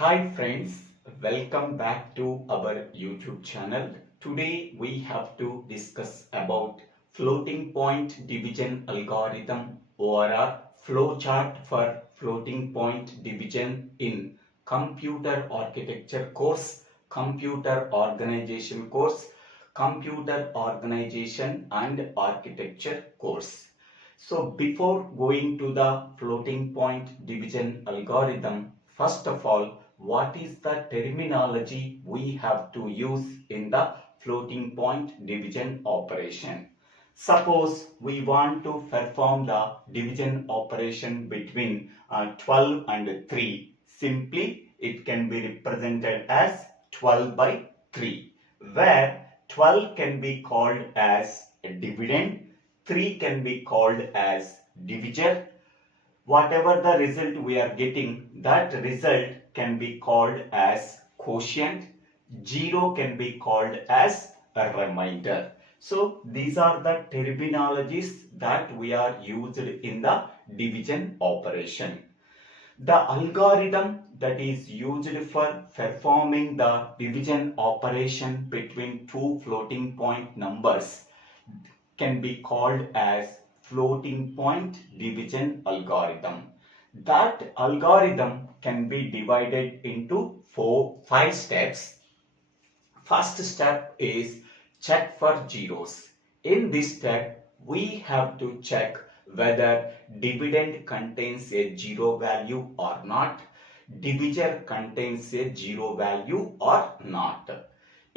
Hi friends, welcome back to our YouTube channel. Today we have to discuss about floating point division algorithm or a flowchart for floating point division in computer architecture course, computer organization course, computer organization and architecture course. So before going to the floating point division algorithm, first of all, what is the terminology we have to use in the floating point division operation? Suppose we want to perform the division operation between 12 and 3. Simply, it can be represented as 12 by 3, where 12 can be called as a dividend, 3 can be called as divisor. Whatever the result we are getting, that result can be called as quotient. 0 can be called as a remainder. So these are the terminologies that we are used in the division operation. The algorithm that is used for performing the division operation between two floating point numbers can be called as floating point division algorithm. That algorithm can be divided into 5 steps. First step is check for zeros. In this step, we have to check whether dividend contains a zero value or not, divisor contains a zero value or not.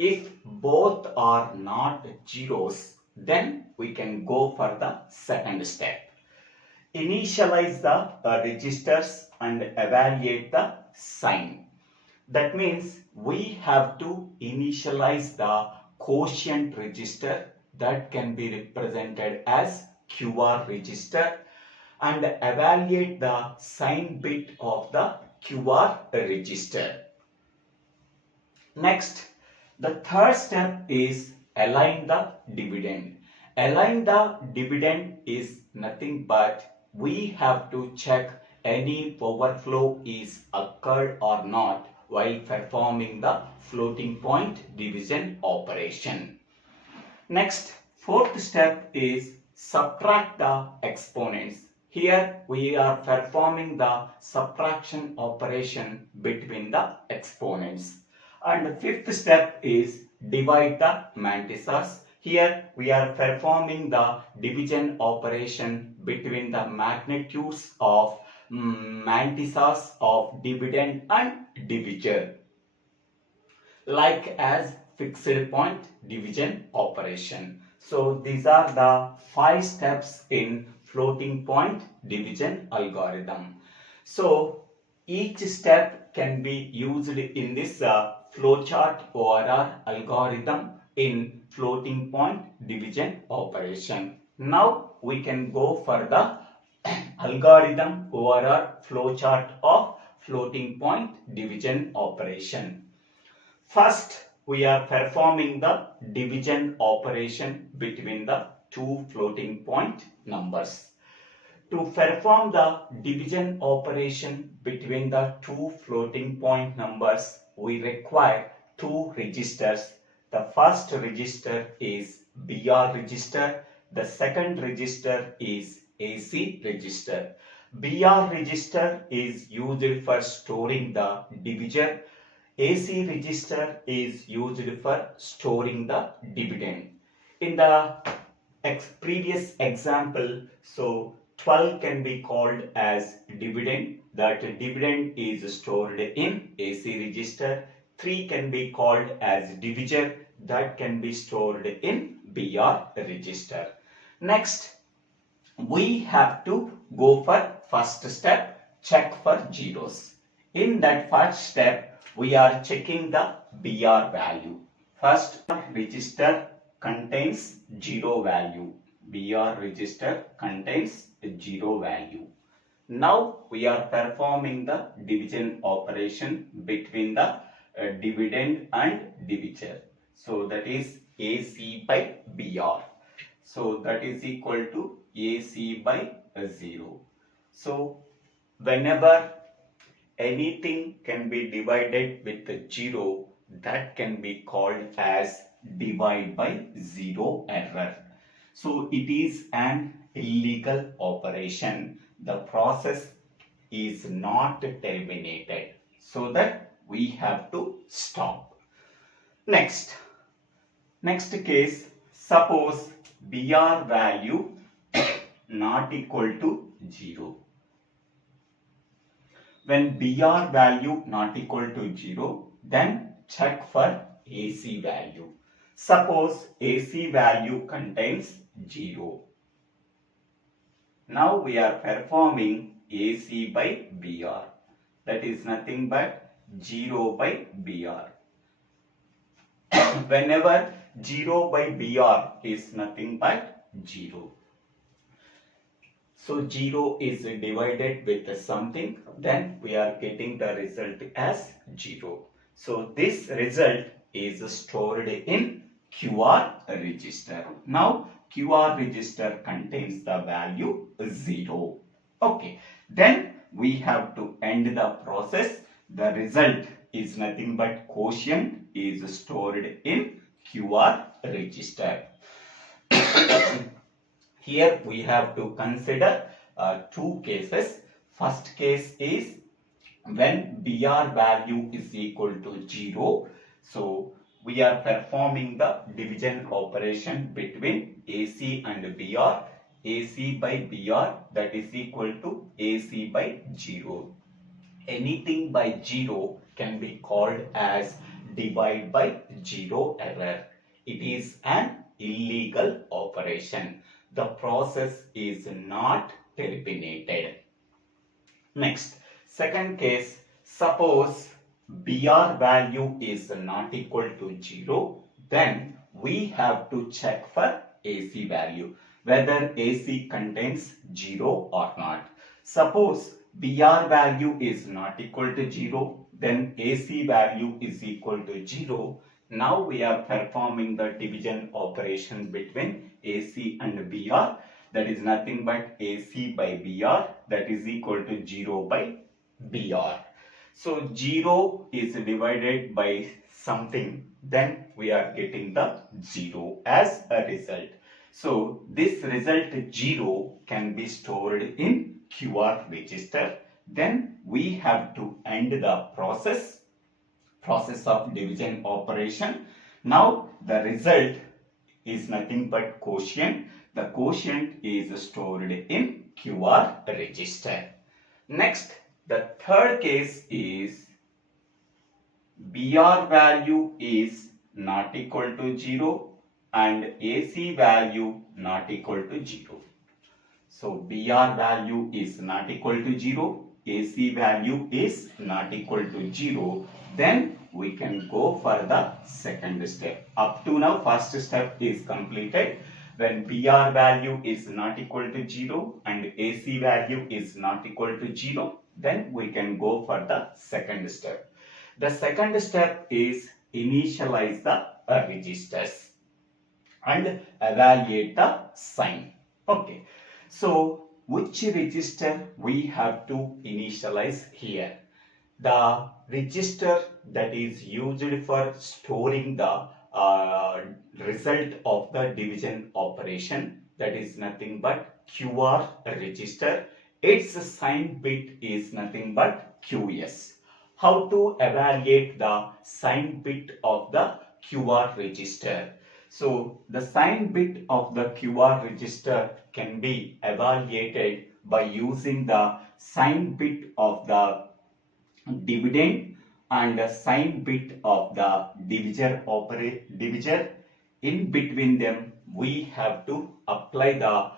If both are not zeros, then we can go for the second step. Initialize the registers and evaluate the sign. That means we have to initialize the quotient register that can be represented as QR register and evaluate the sign bit of the QR register. Next, the third step is align the dividend. Align the dividend is nothing but we have to check any overflow is occurred or not while performing the floating point division operation. Next, fourth step is subtract the exponents. Here we are performing the subtraction operation between the exponents. And the fifth step is divide the Mantissas. Here we are performing the division operation between the magnitudes of Mantissas of dividend and divisor, like as fixed point division operation. So these are the 5 steps in floating point division algorithm. So each step can be used in this flowchart or algorithm in floating point division operation. Now we can go for the algorithm or flowchart of floating point division operation. First, we are performing the division operation between the two floating point numbers. To perform the division operation between the two floating point numbers, we require two registers. The first register is BR register. The second register is AC register. BR register is used for storing the divisor. AC register is used for storing the dividend. In the previous example, so 12 can be called as dividend. That dividend is stored in AC register. 3 can be called as divisor. That can be stored in BR register. Next, we have to go for first step, check for zeros. In that first step, we are checking the BR value. First register contains 0 value. BR register contains 0 value. Now we are performing the division operation between the dividend and divisor. So that is AC by BR. So that is equal to AC by 0. So whenever anything can be divided with a 0, that can be called as divide by 0 error. So it is an illegal operation. The process is not terminated, so that we have to stop. Next case, suppose BR value not equal to 0. When BR value not equal to 0, then check for AC value. Suppose AC value contains 0. Now we are performing AC by BR. That is nothing but 0 by BR. Whenever 0 by BR is nothing but 0. So 0 is divided with something, then we are getting the result as 0. So this result is stored in QR register. Now QR register contains the value 0. Okay, then we have to end the process. The result is nothing but quotient is stored in QR register. Here we have to consider two cases. First case is when BR value is equal to 0. So we are performing the division operation between AC and BR. AC by BR, that is equal to AC by 0. Anything by 0 can be called as divide by 0 error. It is an illegal operation. The process is not terminated. Next, second case, suppose BR value is not equal to 0, then we have to check for AC value, whether AC contains 0 or not. Suppose BR value is not equal to 0, then AC value is equal to 0. Now we are performing the division operation between AC and BR. That is nothing but AC by BR, that is equal to 0 by BR. So 0 is divided by something, then we are getting the 0 as a result. So this result 0 can be stored in QR register. Then we have to end the process of division operation. Now the result is nothing but quotient. The quotient is stored in QR register. Next, the third case is BR value is not equal to 0 and AC value not equal to 0. So BR value is not equal to 0, AC value is not equal to 0. Then we can go for the second step. Up to now, first step is completed. When BR value is not equal to 0 and AC value is not equal to 0, then we can go for the second step. The second step is initialize the registers and evaluate the sign. Okay, so which register we have to initialize here? The register that is used for storing the result of the division operation, that is nothing but QR register. Its sign bit is nothing but QS. How to evaluate the sign bit of the QR register? So the sign bit of the QR register can be evaluated by using the sign bit of the dividend and the sign bit of the divisor. In between them, we have to apply the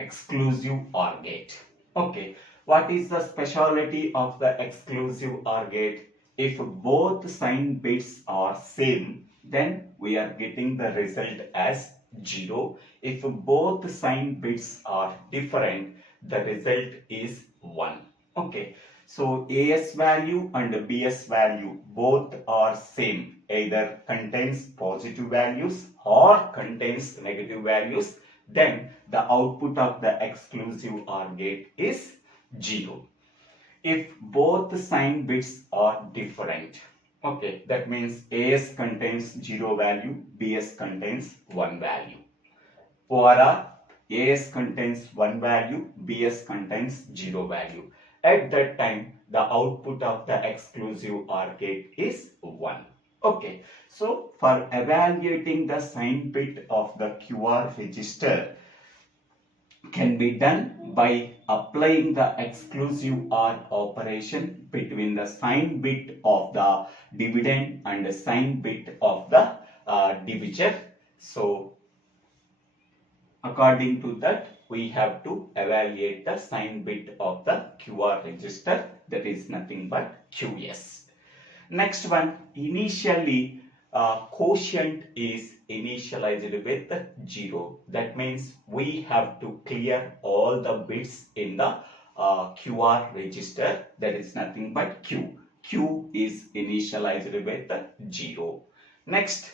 exclusive OR gate. Okay, what is the speciality of the exclusive OR gate? If both sign bits are same, then we are getting the result as 0. If both sign bits are different, the result is 1. Okay, so AS value and BS value both are same, either contains positive values or contains negative values, then the output of the exclusive OR gate is 0. if both sign bits are different. Okay, that means AS contains 0 value, BS contains 1 value. For AS contains 1 value, BS contains 0 value. At that time, the output of the exclusive OR gate is 1. Okay, so for evaluating the sign bit of the QR register can be done by applying the exclusive OR operation between the sign bit of the dividend and the sign bit of the divisor. So according to that, we have to evaluate the sign bit of the QR register, that is nothing but QS. Next one, initially quotient is initialized with 0. That means we have to clear all the bits in the QR register, that is nothing but Q. Q is initialized with 0. Next,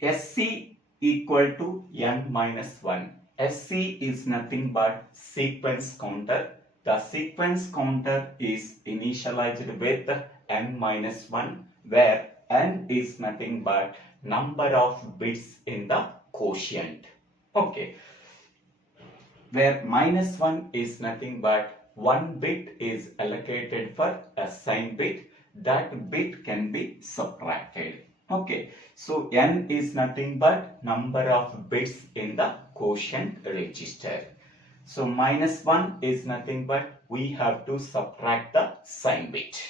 SC equal to n minus 1. SC is nothing but sequence counter. The sequence counter is initialized with n minus 1, where n is nothing but number of bits in the quotient. Okay, where minus 1 is nothing but 1 bit is allocated for a sign bit. That bit can be subtracted. Okay, so n is nothing but number of bits in the quotient register. So minus 1 is nothing but we have to subtract the sign bit.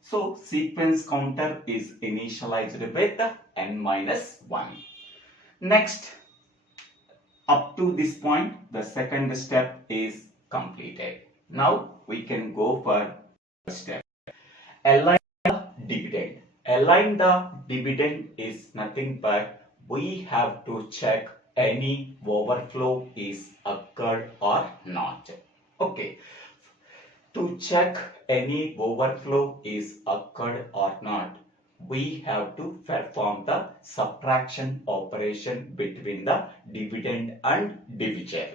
So sequence counter is initialized with n minus 1. Next, up to this point, the second step is completed. Now we can go for the step. Align the dividend. Align the dividend is nothing but we have to check any overflow is occurred or not. Okay, to check any overflow is occurred or not, we have to perform the subtraction operation between the dividend and divisor.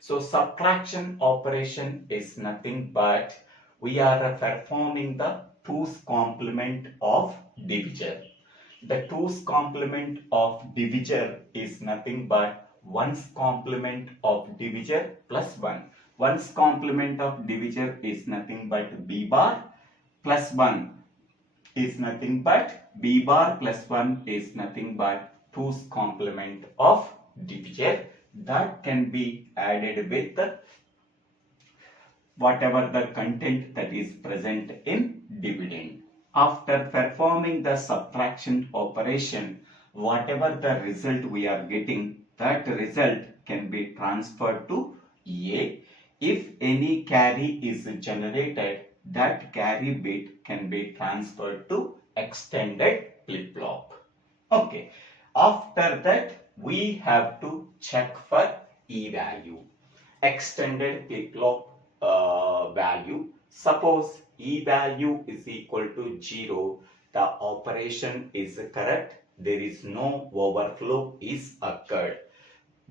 So subtraction operation is nothing but we are performing the 2's complement of divisor. The 2's complement of divisor is nothing but 1's complement of divisor plus 1. 1's complement of divisor is nothing but b bar plus 1 is nothing but b bar plus 1 is nothing but 2's complement of divisor. That can be added with whatever the content that is present in dividend. After performing the subtraction operation, whatever the result we are getting, that result can be transferred to A. If any carry is generated, that carry bit can be transferred to extended flip-flop. Okay. After that, we have to check for E value. Extended flip-flop value. Suppose E value is equal to 0. The operation is correct. There is no overflow is occurred.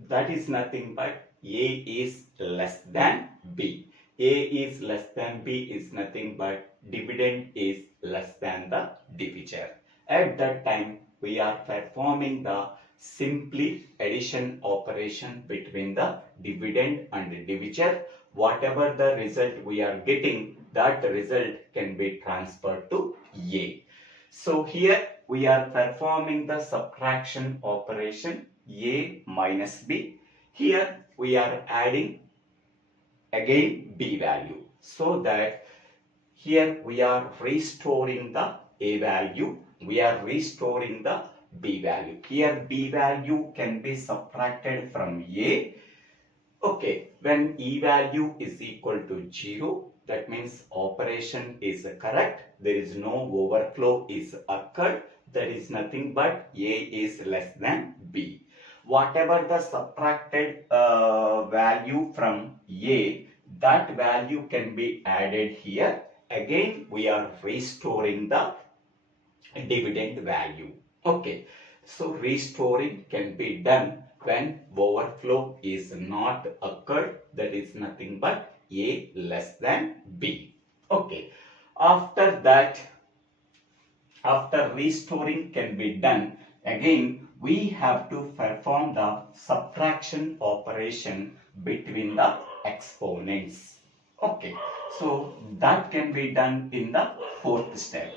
That is nothing but A is less than B. A is less than B is nothing but dividend is less than the divisor. At that time, we are performing the simply addition operation between the dividend and the divisor. Whatever the result we are getting, that result can be transferred to A. So here we are performing the subtraction operation A minus B. Here we are adding again B value, so that here we are restoring the A value, we are restoring the B value. Here B value can be subtracted from A. Okay, when E value is equal to 0, that means operation is correct. There is no overflow is occurred. There is nothing but A is less than B. Whatever the subtracted value from A, that value can be added here. Again, we are restoring the dividend value. Okay, so restoring can be done when overflow is not occurred, that is nothing but A less than B. Okay, after that, after restoring can be done, again we have to perform the subtraction operation between the exponents. Okay, so that can be done in the fourth step.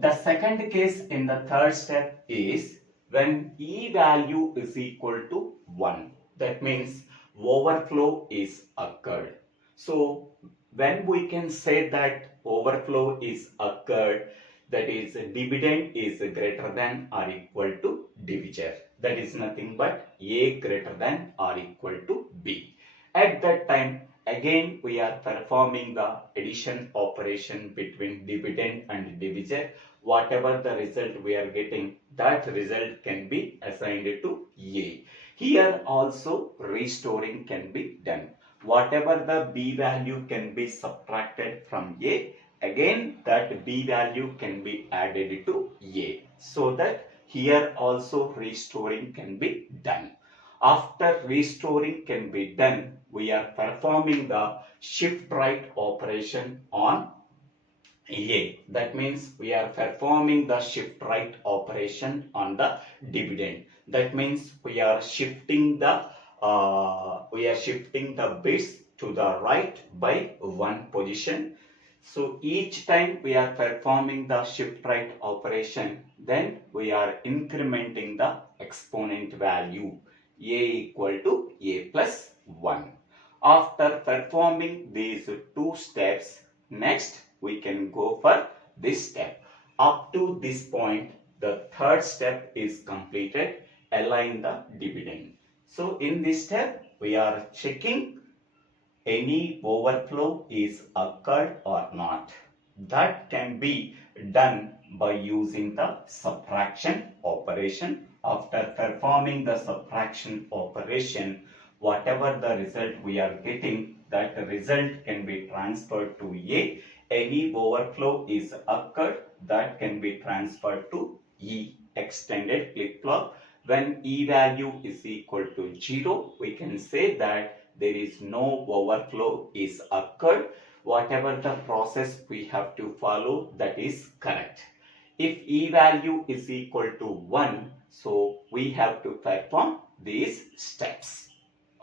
The second case in the third step is when e value is equal to 1. That means overflow is occurred. So when we can say that overflow is occurred, that is dividend is greater than or equal to divisor. That is nothing but a greater than or equal to b. At that time, again we are performing the addition operation between dividend and divisor. Whatever the result we are getting, that result can be assigned to a. Here also restoring can be done. Whatever the b value can be subtracted from a, again that b value can be added to a, so that here also restoring can be done. After restoring can be done, we are performing the shift right operation on a. That means we are performing the shift right operation on the dividend. That means we are shifting the bits to the right by one position. So each time we are performing the shift right operation, then we are incrementing the exponent value a equal to a plus 1. After performing these two steps, next we can go for this step. Up to this point, the third step is completed, align the dividend. So in this step, we are checking any overflow is occurred or not. That can be done by using the subtraction operation. After performing the subtraction operation, whatever the result we are getting, that result can be transferred to a. Any overflow is occurred, that can be transferred to e, extended flip-flop. When e value is equal to 0, we can say that there is no overflow is occurred. Whatever the process we have to follow, that is correct. If e value is equal to 1, so we have to perform these steps.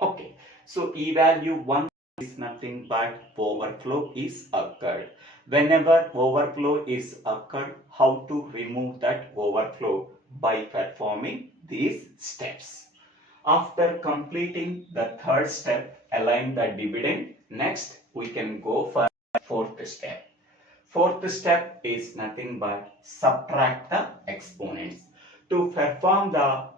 Okay, so e value 1 is nothing but overflow is occurred. Whenever overflow is occurred, how to remove that overflow? By performing these steps. After completing the third step, align the dividend, next we can go for fourth step. Fourth step is nothing but subtract the exponents. To perform the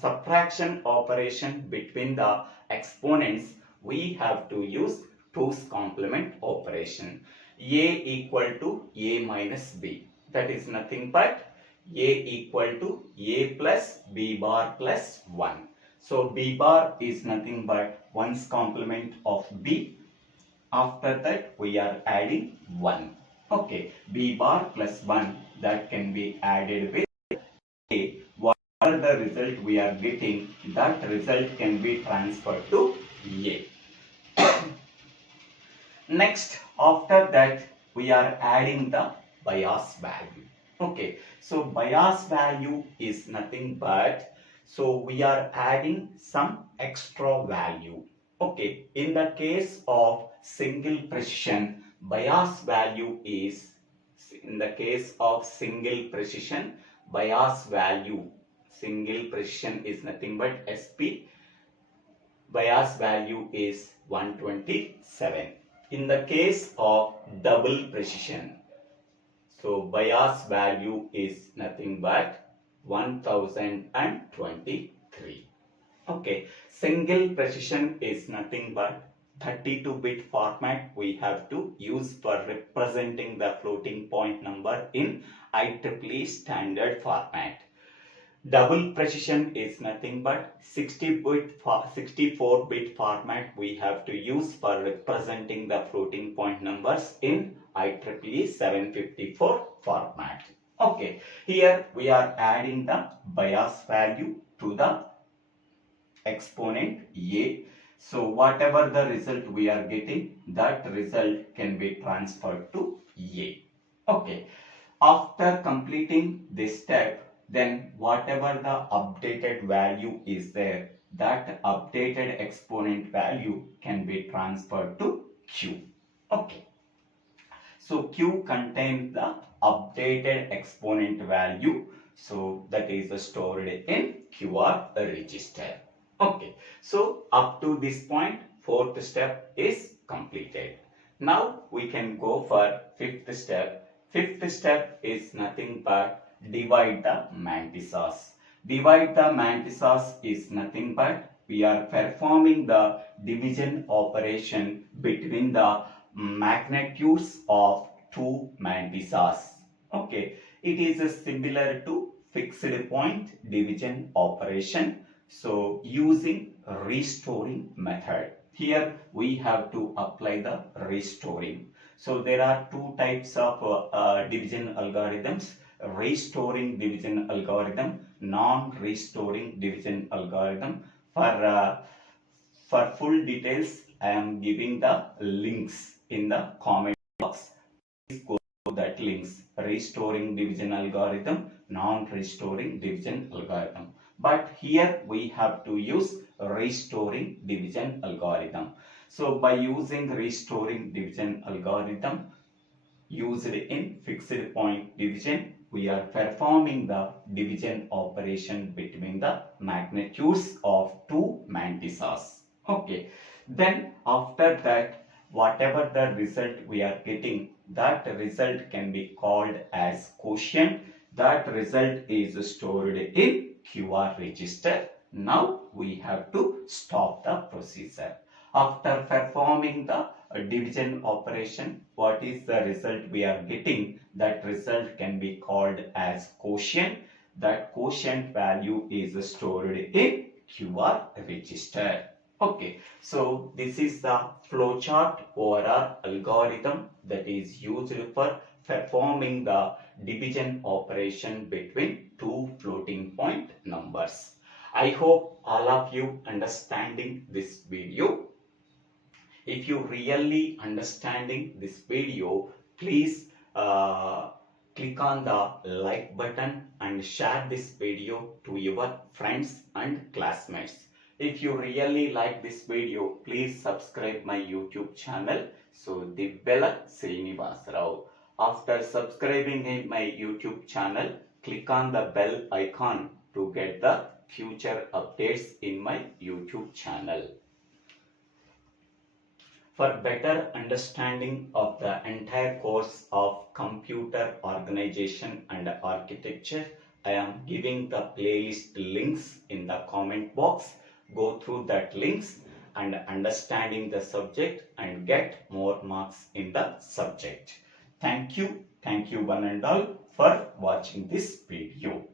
subtraction operation between the exponents, we have to use 2's complement operation. A equal to a minus b. That is nothing but a equal to a plus b bar plus 1. So b bar is nothing but 1's complement of b. After that we are adding 1. Okay, b bar plus 1, that can be added with a. Whatever the result we are getting, that result can be transferred to a. Next, after that we are adding the bias value. Okay, so bias value is nothing but, so we are adding some extra value. Okay, in the case of single precision, bias value is, in the case of single precision, bias value, single precision is nothing but SP, bias value is 127. In the case of double precision, so bias value is nothing but 1023. Okay, single precision is nothing but 32-bit format we have to use for representing the floating point number in IEEE standard format. Double precision is nothing but 64-bit format we have to use for representing the floating point numbers in IEEE 754 format. Okay, here we are adding the bias value to the exponent a. So whatever the result we are getting, that result can be transferred to A. Okay. After completing this step, then whatever the updated value is there, that updated exponent value can be transferred to Q. Okay. So Q contains the updated exponent value. So that is stored in QR register. Okay. So up to this point, fourth step is completed. Now we can go for fifth step. Fifth step is nothing but divide the Mantissas. Divide the Mantissas is nothing but we are performing the division operation between the magnitudes of two Mantissas. Okay, it is similar to fixed point division operation. So using restoring method. Here we have to apply the restoring. So there are two types of division algorithms: restoring division algorithm, non-restoring division algorithm. For full details, I am giving the links in the comment box. Please go to that links: restoring division algorithm, non-restoring division algorithm. But here we have to use restoring division algorithm. So by using restoring division algorithm used in fixed point division, we are performing the division operation between the magnitudes of two Mantissas. Okay. Then after that, whatever the result we are getting, that result can be called as quotient. That result is stored in QR register. Now we have to stop the procedure. After performing the division operation, what is the result we are getting? That result can be called as quotient. That quotient value is stored in QR register. Okay, so this is the flowchart or algorithm that is used for performing the division operation between two floating point numbers. I hope all of you understanding this video. If you really understanding this video, please click on the like button and share this video to your friends and classmates. If you really like this video, please subscribe my YouTube channel. So Divvela Srinivasa. After subscribing in my YouTube channel, click on the bell icon to get the future updates in my YouTube channel. For better understanding of the entire course of computer organization and architecture, I am giving the playlist links in the comment box. Go through that links and understanding the subject and get more marks in the subject. Thank you one and all for watching this video.